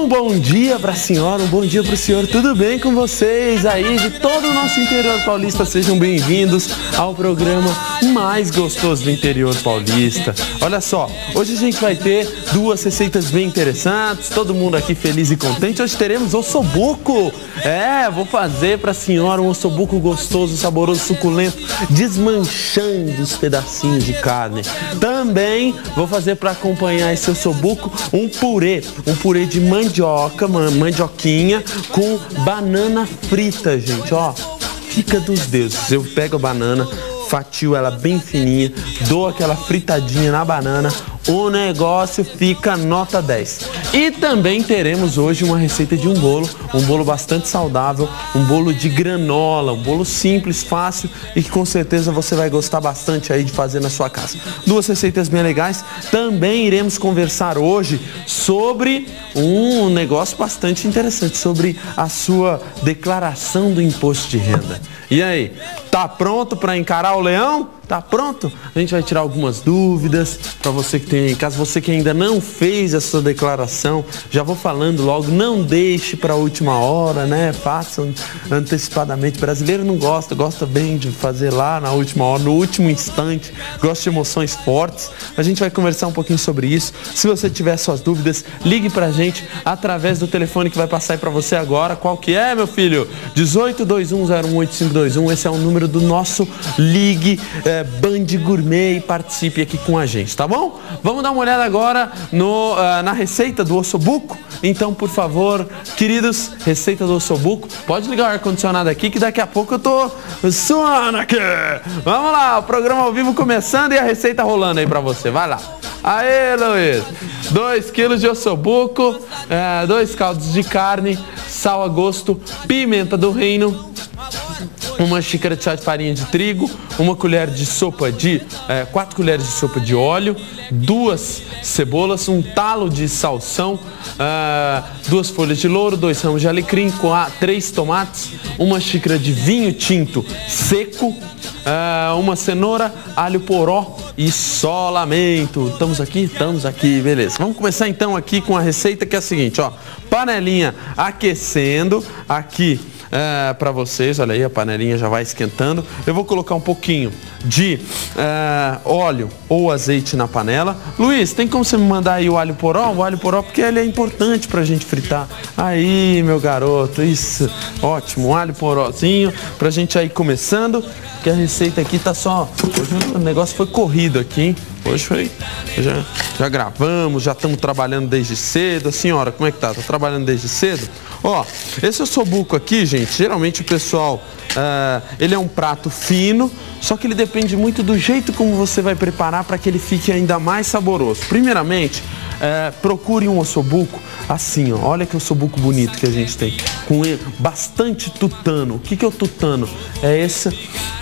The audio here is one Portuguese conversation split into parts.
Um bom dia para a senhora, um bom dia para o senhor. Tudo bem com vocês aí de todo o nosso interior paulista? Sejam bem-vindos ao programa mais gostoso do interior paulista. Olha só, hoje a gente vai ter duas receitas bem interessantes, todo mundo aqui feliz e contente. Hoje teremos ossobuco. Vou fazer para a senhora um ossobuco gostoso, saboroso, suculento, desmanchando os pedacinhos de carne. Também vou fazer para acompanhar esse ossobuco um purê de mandioquinha com banana frita, gente, ó. Fica dos deuses. Eu pego a banana, fatio ela bem fininha, dou aquela fritadinha na banana, o negócio fica nota 10. E também teremos hoje uma receita de um bolo bastante saudável, um bolo de granola, um bolo simples, fácil e que com certeza você vai gostar bastante aí de fazer na sua casa. Duas receitas bem legais. Também iremos conversar hoje sobre um negócio bastante interessante, sobre a sua declaração do imposto de renda. E aí, tá pronto para encarar o leão? Tá pronto? A gente vai tirar algumas dúvidas para você que tem aí em casa, você que ainda não fez a sua declaração, já vou falando logo, não deixe para a última hora, né? Faça antecipadamente. Brasileiro não gosta bem de fazer lá na última hora, no último instante, gosta de emoções fortes. A gente vai conversar um pouquinho sobre isso. Se você tiver suas dúvidas, ligue pra gente através do telefone que vai passar aí para você agora. Qual que é, meu filho? 1821018521. Esse é o número do nosso Ligue Band Gourmet e participe aqui com a gente, tá bom? Vamos dar uma olhada agora na receita do ossobuco. Então, por favor, queridos, receita do ossobuco. Pode ligar o ar-condicionado aqui que daqui a pouco eu tô suando aqui. Vamos lá, o programa ao vivo começando e a receita rolando aí pra você. Vai lá. Aê, Luiz. 2 quilos de ossobuco, 2 caldos de carne, sal a gosto, pimenta do reino, 1 xícara de chá de farinha de trigo, 1 colher de sopa de 4 colheres de sopa de óleo, 2 cebolas, 1 talo de salsão, 2 folhas de louro, 2 ramos de alecrim, 3 tomates, 1 xícara de vinho tinto seco, 1 cenoura, alho poró e solamento. Estamos aqui, beleza. Vamos começar então aqui com a receita que é a seguinte, ó. Panelinha aquecendo aqui para vocês, olha aí, a panelinha já vai esquentando. Eu vou colocar um pouquinho de óleo ou azeite na panela. Luiz, tem como você me mandar aí o alho poró? O alho poró, porque ele é importante pra gente fritar. Aí, meu garoto, isso, ótimo, um alho porózinho pra gente aí começando, porque a receita aqui tá só, hoje o negócio foi corrido aqui, hein? Hoje foi, já gravamos, já estamos trabalhando desde cedo. A senhora, como é que tá? Tá trabalhando desde cedo? Ó, esse ossobuco aqui, gente, geralmente o pessoal, ele é um prato fino, só que ele depende muito do jeito como você vai preparar para que ele fique ainda mais saboroso. Primeiramente, procure um ossobuco assim, ó. Olha que ossobuco bonito que a gente tem, com bastante tutano. O que é o tutano? É essa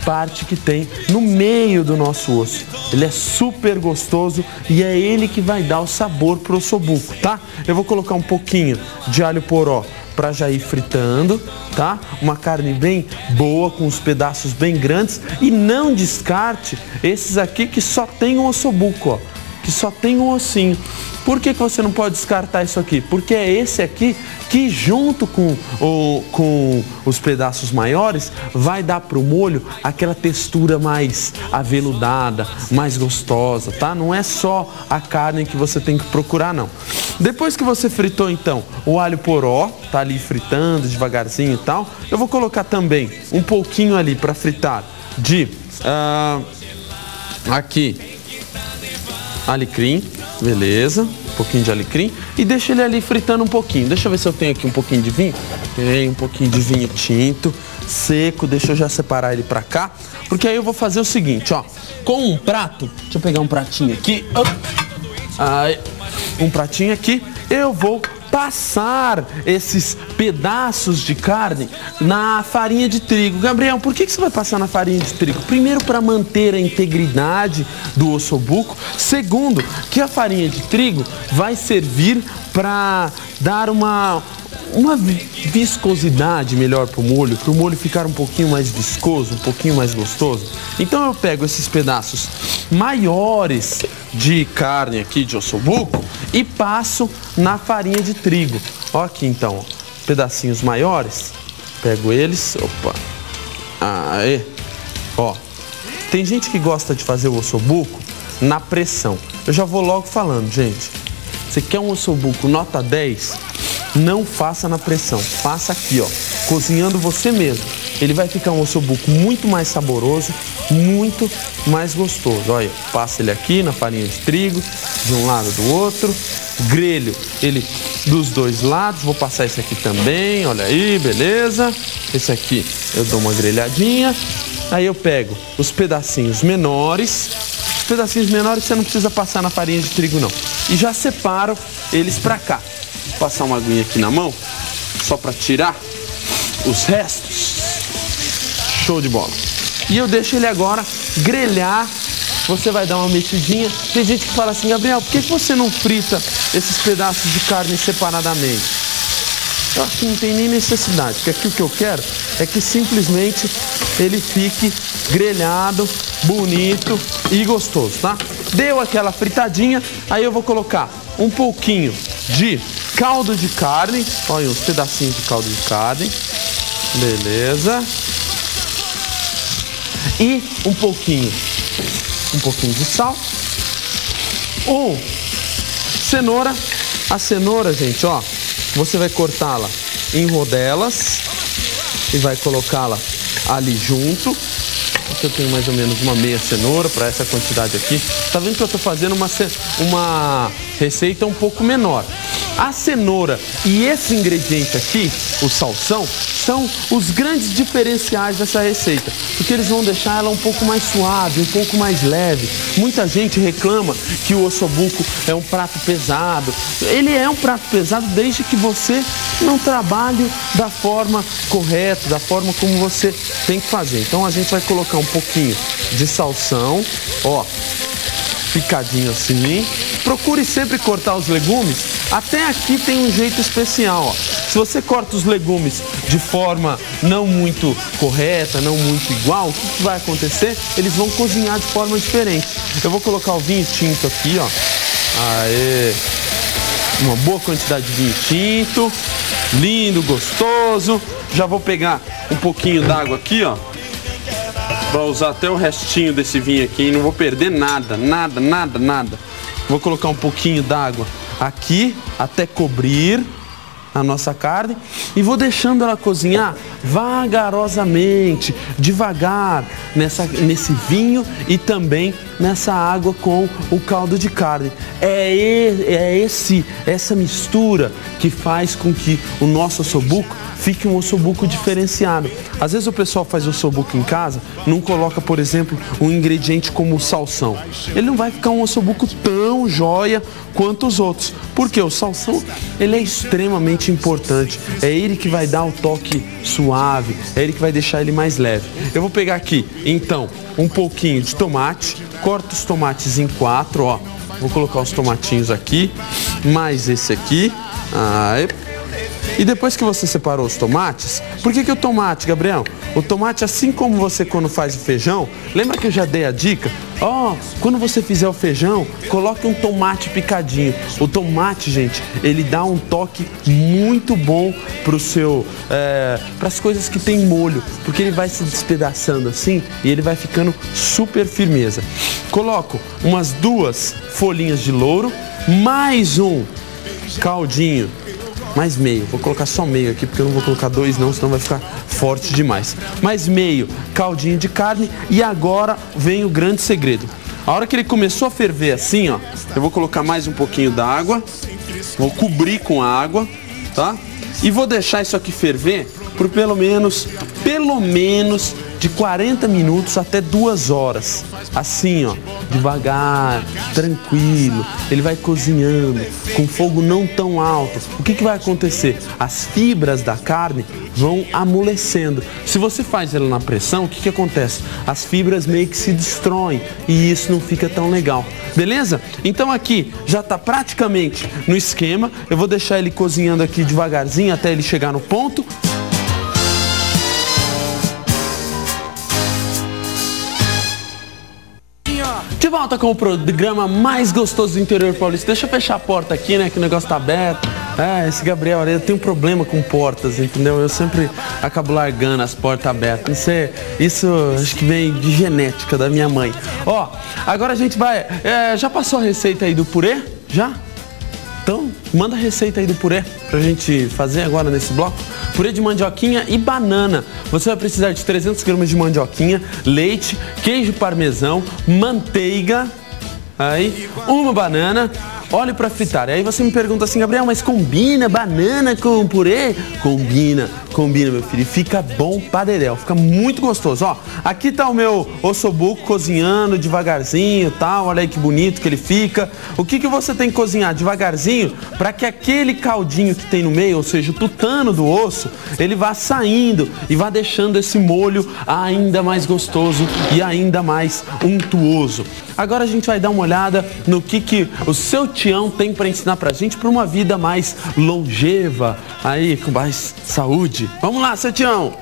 parte que tem no meio do nosso osso. Ele é super gostoso e é ele que vai dar o sabor pro ossobuco, tá? Eu vou colocar um pouquinho de alho poró para já ir fritando, tá? Uma carne bem boa, com os pedaços bem grandes. E não descarte esses aqui que só tem um ossobuco, ó, que só tem um ossinho. Por que você não pode descartar isso aqui? Porque é esse aqui que, junto com os pedaços maiores, vai dar pro molho aquela textura mais aveludada, mais gostosa, tá? Não é só a carne que você tem que procurar, não. Depois que você fritou, então, o alho poró, tá ali fritando devagarzinho e tal, eu vou colocar também um pouquinho ali para fritar de aqui alecrim, beleza, um pouquinho de alecrim e deixa ele ali fritando um pouquinho. Deixa eu ver se eu tenho aqui um pouquinho de vinho. Tem um pouquinho de vinho tinto, seco, deixa eu já separar ele pra cá, porque aí eu vou fazer o seguinte, ó, com um prato, deixa eu pegar um pratinho aqui, um pratinho aqui, eu vou passar esses pedaços de carne na farinha de trigo. Gabriel, por que você vai passar na farinha de trigo? Primeiro, para manter a integridade do ossobuco. Segundo, que a farinha de trigo vai servir para dar uma viscosidade melhor para o molho ficar um pouquinho mais viscoso, um pouquinho mais gostoso. Então eu pego esses pedaços maiores de carne aqui de ossobuco e passo na farinha de trigo. Ó aqui então, ó, pedacinhos maiores, pego eles, opa, aê, ó. Tem gente que gosta de fazer o ossobuco na pressão. Eu já vou logo falando, gente. Você quer um ossobuco nota 10? Não faça na pressão, faça aqui, ó, cozinhando você mesmo. Ele vai ficar um ossobuco muito mais saboroso, muito mais gostoso. Olha, passa ele aqui na farinha de trigo, de um lado do outro. Grelho ele dos dois lados, vou passar esse aqui também, olha aí, beleza. Esse aqui eu dou uma grelhadinha. Aí eu pego os pedacinhos menores. Os pedacinhos menores você não precisa passar na farinha de trigo não. E já separo eles pra cá. Vou passar uma aguinha aqui na mão, só pra tirar os restos. Show de bola. E eu deixo ele agora grelhar. Você vai dar uma mexidinha. Tem gente que fala assim, Gabriel, por que você não frita esses pedaços de carne separadamente? Eu acho que não tem nem necessidade, porque aqui o que eu quero é que simplesmente ele fique grelhado, bonito e gostoso, tá? Deu aquela fritadinha, aí eu vou colocar um pouquinho de caldo de carne. Olha, uns pedacinhos de caldo de carne. Beleza. E um pouquinho de sal. Cenoura. A cenoura, gente, ó, você vai cortá-la em rodelas e vai colocá-la ali junto. Aqui eu tenho mais ou menos uma meia cenoura para essa quantidade aqui. Tá vendo que eu tô fazendo uma receita um pouco menor. A cenoura e esse ingrediente aqui, o salsão, são os grandes diferenciais dessa receita, porque eles vão deixar ela um pouco mais suave, um pouco mais leve. Muita gente reclama que o ossobuco é um prato pesado. Ele é um prato pesado desde que você não trabalhe da forma correta, da forma como você tem que fazer. Então a gente vai colocar um pouquinho de salsão, ó, picadinho assim. Procure sempre cortar os legumes. Até aqui tem um jeito especial, ó. Se você corta os legumes de forma não muito correta, não muito igual, o que vai acontecer? Eles vão cozinhar de forma diferente. Eu vou colocar o vinho tinto aqui, ó. Aê! Uma boa quantidade de vinho tinto. Lindo, gostoso. Já vou pegar um pouquinho d'água aqui, ó. Vou usar até o restinho desse vinho aqui e não vou perder nada, nada, nada, nada. Vou colocar um pouquinho d'água aqui até cobrir a nossa carne e vou deixando ela cozinhar vagarosamente, devagar, nesse vinho e também nessa água com o caldo de carne. Essa mistura que faz com que o nosso ossobuco fique um ossobuco diferenciado. Às vezes o pessoal faz o ossobuco em casa, não coloca, por exemplo, um ingrediente como o salsão. Ele não vai ficar um ossobuco tão joia quanto os outros, porque o salsão ele é extremamente importante. É ele que vai dar o toque suave, é ele que vai deixar ele mais leve. Eu vou pegar aqui, então, um pouquinho de tomate, corto os tomates em 4, ó. Vou colocar os tomatinhos aqui, mais esse aqui. E depois que você separou os tomates, por que o tomate, Gabriel? O tomate, assim como você quando faz o feijão, lembra que eu já dei a dica? Quando você fizer o feijão, coloque um tomate picadinho. O tomate, gente, ele dá um toque muito bom para as coisas que tem molho, porque ele vai se despedaçando assim e ele vai ficando super firmeza. Coloco umas 2 folhinhas de louro, mais um caldinho. Mais meio, vou colocar só meio aqui, porque eu não vou colocar 2 não, senão vai ficar forte demais. Mais meio caldinho de carne e agora vem o grande segredo. A hora que ele começou a ferver assim, ó, eu vou colocar mais um pouquinho da água, vou cobrir com a água, tá? E vou deixar isso aqui ferver por pelo menos de 40 minutos até 2 horas. Assim, ó, devagar, tranquilo. Ele vai cozinhando com fogo não tão alto. O que vai acontecer? As fibras da carne vão amolecendo. Se você faz ela na pressão, o que acontece? As fibras meio que se destroem e isso não fica tão legal. Beleza? Então aqui já está praticamente no esquema. Eu vou deixar ele cozinhando aqui devagarzinho até ele chegar no ponto. De volta volta com o programa mais gostoso do interior paulista. Deixa eu fechar a porta aqui, né, que o negócio tá aberto. Esse Gabriel Areda tem um problema com portas, entendeu? Eu sempre acabo largando as portas abertas. Isso acho que vem de genética da minha mãe. Ó, agora a gente vai... já passou a receita aí do purê? Já? Então, manda a receita aí do purê pra gente fazer agora nesse bloco. Purê de mandioquinha e banana. Você vai precisar de 300 gramas de mandioquinha, leite, queijo parmesão, manteiga, aí, uma banana, óleo para fritar. E aí você me pergunta assim, Gabriel, mas combina banana com purê? Combina, meu filho. Fica bom pra dedéu, fica muito gostoso. Ó, aqui tá o meu ossobuco cozinhando devagarzinho, tal. Olha aí que bonito que ele fica. O que você tem que cozinhar devagarzinho para que aquele caldinho que tem no meio, ou seja, o tutano do osso, ele vá saindo e vá deixando esse molho ainda mais gostoso e ainda mais untuoso. Agora a gente vai dar uma olhada no que o seu Tião tem para ensinar pra gente para uma vida mais longeva, aí com mais saúde. Vamos lá, seu Tião!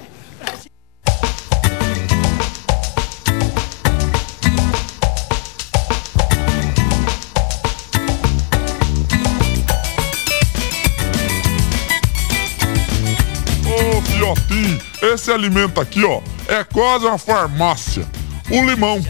Ô, filhotinho, esse alimento aqui, ó, é quase uma farmácia. O limão.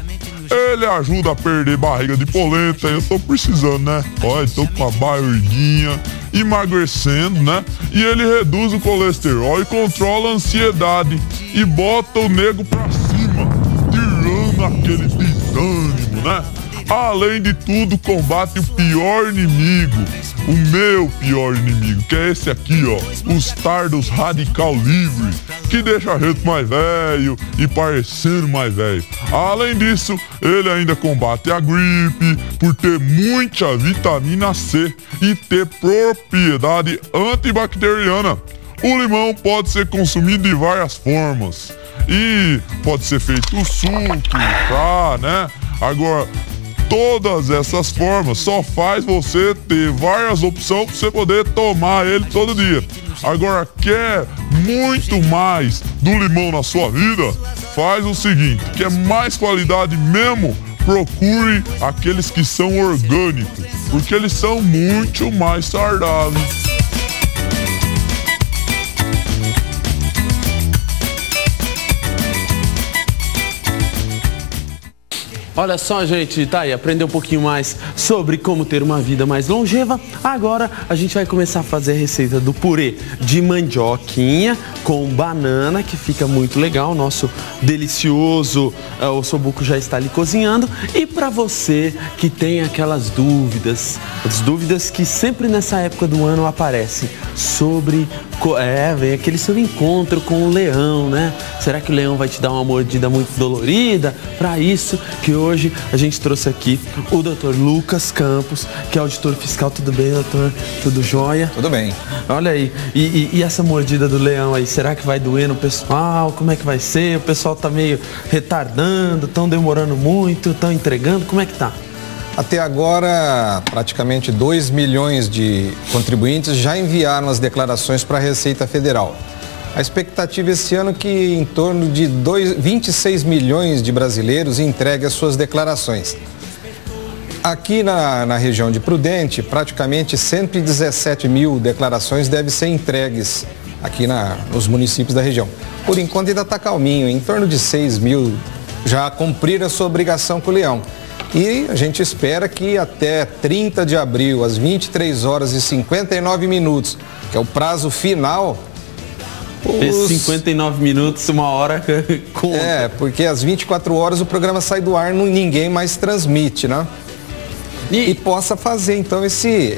Ele ajuda a perder barriga de polenta, eu tô precisando, né? Olha, tô com uma barriguinha, emagrecendo, né? E ele reduz o colesterol e controla a ansiedade e bota o nego pra cima, tirando aquele desânimo, né? Além de tudo, combate o pior inimigo, o meu pior inimigo, que é esse aqui, ó, os tardos radical livre, que deixa a gente mais velho e parecendo mais velho. Além disso, ele ainda combate a gripe por ter muita vitamina C e ter propriedade antibacteriana. O limão pode ser consumido de várias formas e pode ser feito suco, chá, né? Agora, todas essas formas só faz você ter várias opções para você poder tomar ele todo dia. Agora, quer muito mais do limão na sua vida? Faz o seguinte, quer mais qualidade mesmo? Procure aqueles que são orgânicos, porque eles são muito mais saudáveis. Olha só, gente, tá aí, aprendeu um pouquinho mais sobre como ter uma vida mais longeva. Agora a gente vai começar a fazer a receita do purê de mandioquinha com banana, que fica muito legal. Nosso delicioso ossobuco já está ali cozinhando. E para você que tem aquelas dúvidas, as dúvidas que sempre nessa época do ano aparecem sobre... vem aquele seu encontro com o leão, né? Será que o leão vai te dar uma mordida muito dolorida? Para isso que hoje a gente trouxe aqui o Dr. Lucas Campos, que é auditor fiscal. Tudo bem, doutor? Tudo jóia? Tudo bem. Olha aí, e essa mordida do leão aí, será que vai doer no pessoal? Como é que vai ser? O pessoal tá meio retardando, tão demorando muito, tão entregando, como é que tá? Até agora, praticamente 2 milhões de contribuintes já enviaram as declarações para a Receita Federal. A expectativa esse ano é que em torno de 26 milhões de brasileiros entreguem as suas declarações. Aqui na região de Prudente, praticamente 117 mil declarações devem ser entregues aqui nos municípios da região. Por enquanto ainda está calminho, em torno de 6 mil já cumpriram a sua obrigação com o leão. E a gente espera que até 30 de abril, às 23 horas e 59 minutos, que é o prazo final... Esses 59 minutos, uma hora conta. Porque às 24 horas o programa sai do ar, ninguém mais transmite, né? E possa fazer, então, esse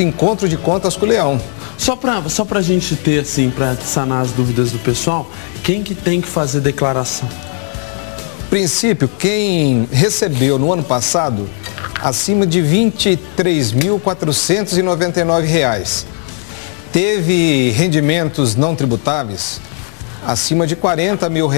encontro de contas com o leão. Só pra gente ter, assim, pra sanar as dúvidas do pessoal, quem que tem que fazer declaração? Princípio, quem recebeu no ano passado acima de R$ 23.499, teve rendimentos não tributáveis acima de R$ 40 mil,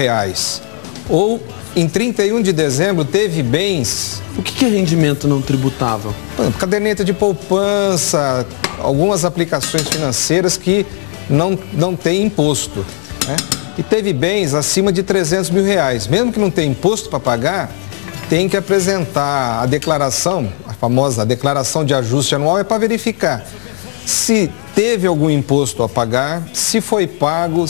ou em 31 de dezembro teve bens... O que é rendimento não tributável? Caderneta de poupança, algumas aplicações financeiras que não tem imposto, né? E teve bens acima de R$ 300 mil. Mesmo que não tenha imposto para pagar, tem que apresentar a declaração, a famosa declaração de ajuste anual, é para verificar se teve algum imposto a pagar, se foi pago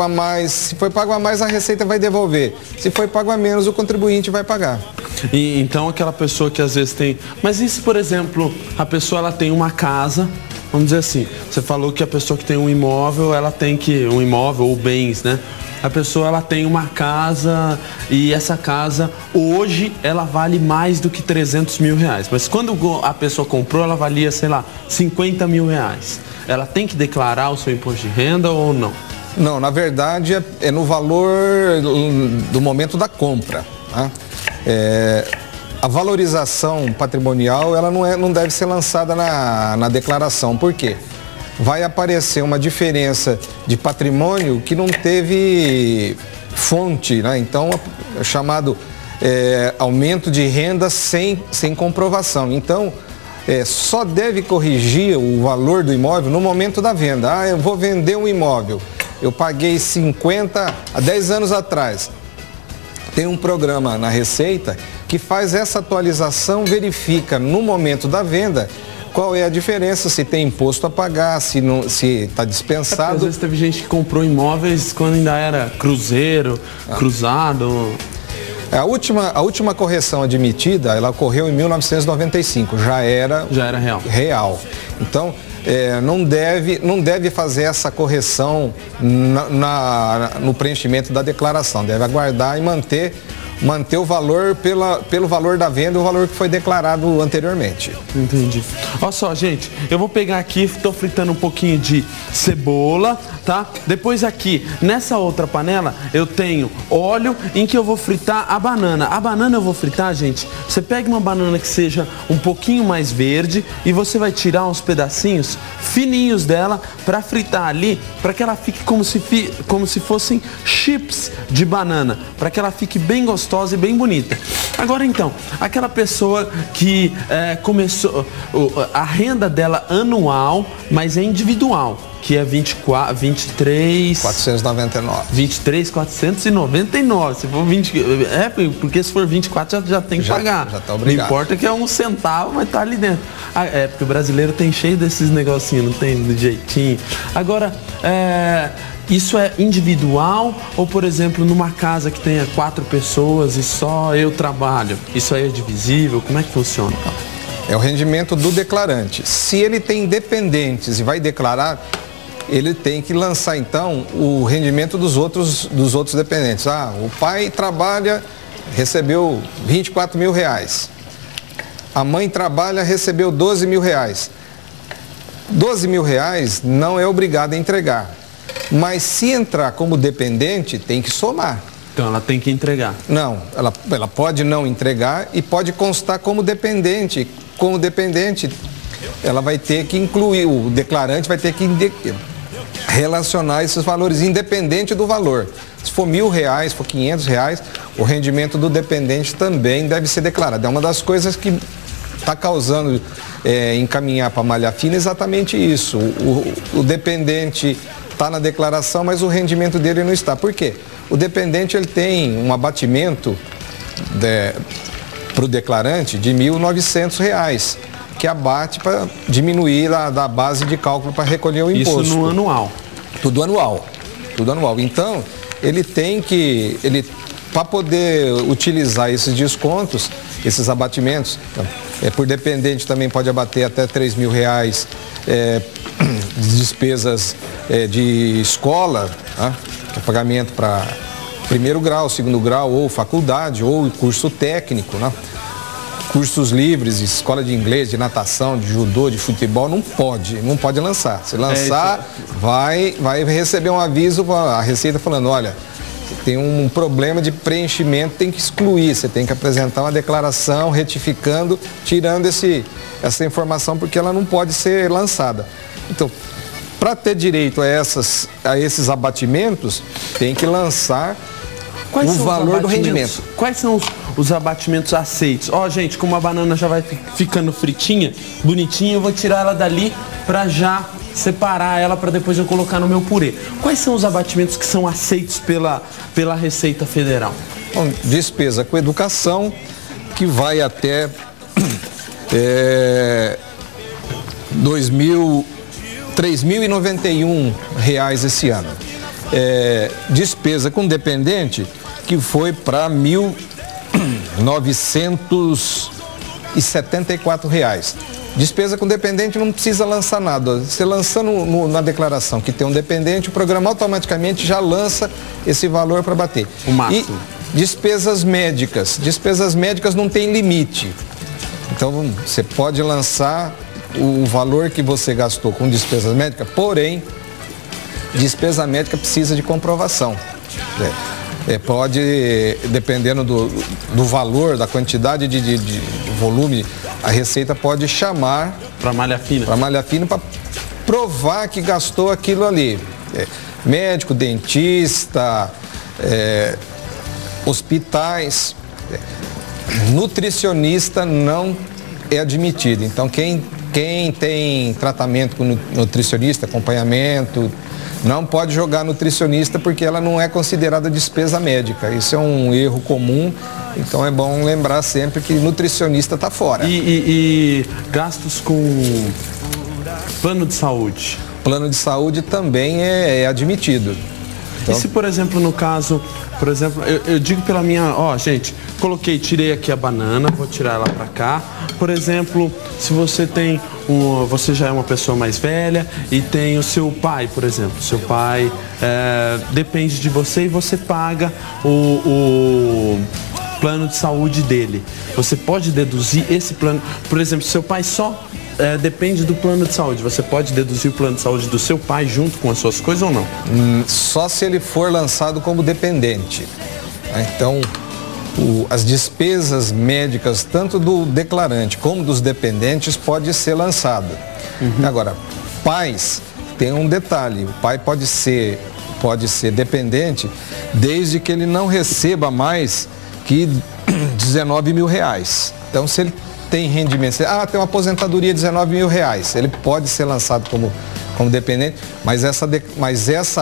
a mais, se foi pago a mais a Receita vai devolver, se foi pago a menos o contribuinte vai pagar. E, então aquela pessoa que às vezes tem... Mas e se, por exemplo, a pessoa ela tem uma casa, vamos dizer assim, você falou que a pessoa que tem um imóvel, ela tem que... Um imóvel ou bens, né? A pessoa ela tem uma casa e essa casa hoje ela vale mais do que 300 mil reais. Mas quando a pessoa comprou, ela valia, sei lá, 50 mil reais. Ela tem que declarar o seu imposto de renda ou não? Não, na verdade é no valor do momento da compra. Tá? A valorização patrimonial ela não deve ser lançada na declaração. Por quê? Vai aparecer uma diferença de patrimônio que não teve fonte, né? Então é chamado aumento de renda sem comprovação. Então só deve corrigir o valor do imóvel no momento da venda. Ah, eu vou vender um imóvel, eu paguei 50 há 10 anos atrás. Tem um programa na Receita que faz essa atualização, verifica no momento da venda qual é a diferença, se tem imposto a pagar, se está dispensado. Às vezes teve gente que comprou imóveis quando ainda era cruzeiro, cruzado. A última correção admitida, ela ocorreu em 1995, já era real. Então, não deve fazer essa correção no preenchimento da declaração, deve aguardar e manter o valor pelo valor da venda, o valor que foi declarado anteriormente. Entendi. Olha só, gente, eu vou pegar aqui, estou fritando um pouquinho de cebola, tá? Depois aqui, nessa outra panela, eu tenho óleo em que eu vou fritar a banana. A banana eu vou fritar, gente, você pega uma banana que seja um pouquinho mais verde e você vai tirar uns pedacinhos fininhos dela para fritar ali, para que ela fique como se fossem chips de banana, para que ela fique bem gostosa e bem bonita. Agora então, aquela pessoa que começou a renda dela anual, mas é individual, que é 23.499. Se for 20, porque se for 24 já tem que pagar. Já tá obrigado. Não importa que é um centavo, mas tá ali dentro. Porque o brasileiro tem cheio desses negocinhos, não tem do jeitinho. Agora, isso é individual ou, por exemplo, numa casa que tenha 4 pessoas e só eu trabalho? Isso aí é divisível? Como é que funciona? É o rendimento do declarante. Se ele tem dependentes e vai declarar, ele tem que lançar, então, o rendimento dos outros dependentes. Ah, o pai trabalha, recebeu 24 mil reais. A mãe trabalha, recebeu 12 mil reais. 12 mil reais não é obrigado a entregar. Mas se entrar como dependente, tem que somar. Então ela tem que entregar. Não, ela pode não entregar e pode constar como dependente. Como dependente, ela vai ter que incluir, o declarante vai ter que relacionar esses valores, independente do valor. Se for R$1.000, se for R$500, o rendimento do dependente também deve ser declarado. É uma das coisas que está causando encaminhar para a malha fina exatamente isso. O dependente está na declaração, mas o rendimento dele não está. Por quê? O dependente ele tem um abatimento para o declarante de R$1.900, que abate para diminuir da base de cálculo para recolher o imposto. Isso no anual? Tudo anual. Então, ele tem que, para poder utilizar esses descontos, esses abatimentos, então, por dependente também pode abater até R$3.000, despesas de escola, tá? Que é pagamento para primeiro grau, segundo grau, ou faculdade, ou curso técnico, né? Cursos livres, escola de inglês, de natação, de judô, de futebol, não pode lançar. Se lançar, vai receber um aviso, a Receita falando, olha, tem um problema de preenchimento, tem que excluir, você tem que apresentar uma declaração retificando, tirando essa informação, porque ela não pode ser lançada. Então, para ter direito a esses abatimentos, tem que lançar o valor do rendimento. Quais são os abatimentos aceitos? Gente, como a banana já vai ficando fritinha, bonitinha, eu vou tirar ela dali para já separar ela para depois eu colocar no meu purê. Quais são os abatimentos que são aceitos pela Receita Federal? Bom, despesa com educação, que vai até R$3.091 esse ano. Despesa com dependente que foi para R$1.974. Despesa com dependente não precisa lançar nada. Você lançando na declaração que tem um dependente, o programa automaticamente já lança esse valor para bater. O máximo. E despesas médicas. Despesas médicas não tem limite. Então, você pode lançar o valor que você gastou com despesas médicas, porém, despesa médica precisa de comprovação. Pode, dependendo do valor, da quantidade de volume, a Receita pode chamar para malha fina para provar que gastou aquilo ali. Médico, dentista, hospitais, nutricionista não é admitido. Então, quem tem tratamento com nutricionista, acompanhamento, não pode jogar nutricionista porque ela não é considerada despesa médica. Isso é um erro comum, então é bom lembrar sempre que nutricionista está fora. E gastos com plano de saúde? Plano de saúde também é admitido. Então, e se, por exemplo, no caso, eu digo pela minha, gente, tirei aqui a banana, vou tirar ela para cá. Por exemplo, se você você já é uma pessoa mais velha e tem o seu pai, por exemplo. Seu pai depende de você e você paga o plano de saúde dele. Você pode deduzir esse plano. Por exemplo, seu pai só depende do plano de saúde. Você pode deduzir o plano de saúde do seu pai junto com as suas coisas ou não? Só se ele for lançado como dependente. Então, as despesas médicas, tanto do declarante como dos dependentes, pode ser lançado. Agora, pais, tem um detalhe. O pai pode ser dependente desde que ele não receba mais que R$19 mil. Então, se ele tem rendimento, tem uma aposentadoria de R$19 mil, ele pode ser lançado como dependente, mas essa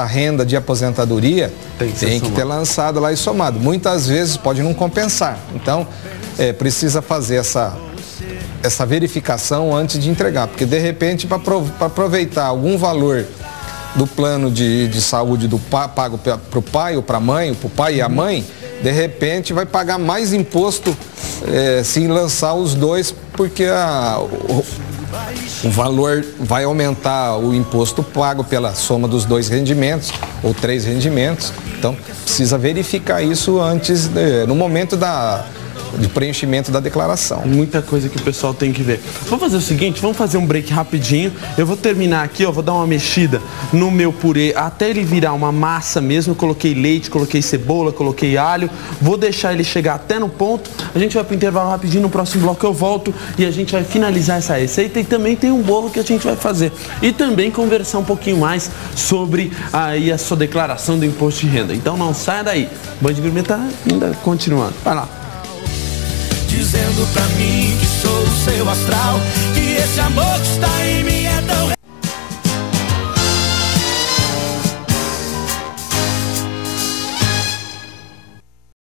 renda de aposentadoria tem que ter lançado lá e somado. Muitas vezes pode não compensar. Então, precisa fazer essa verificação antes de entregar, porque de repente, para aproveitar algum valor do plano de saúde pago para o pai ou para a mãe, ou para o pai e a mãe, de repente vai pagar mais imposto se lançar os dois, porque o valor vai aumentar o imposto pago pela soma dos 2 rendimentos ou 3 rendimentos. Então, precisa verificar isso antes, no momento de preenchimento da declaração. Muita coisa que o pessoal tem que ver. Vamos fazer o seguinte, vamos fazer um break rapidinho. Eu vou terminar aqui, vou dar uma mexida no meu purê até ele virar uma massa mesmo. Eu coloquei leite, coloquei cebola, coloquei alho. Vou deixar ele chegar até no ponto. A gente vai para o intervalo rapidinho, no próximo bloco eu volto e a gente vai finalizar essa receita. E também tem um bolo que a gente vai fazer. E também conversar um pouquinho mais sobre aí a sua declaração do imposto de renda. Então não saia daí. Band Gourmet tá ainda continuando. Vai lá. Dizendo pra mim que sou o seu astral, que esse amor que está em mim é tão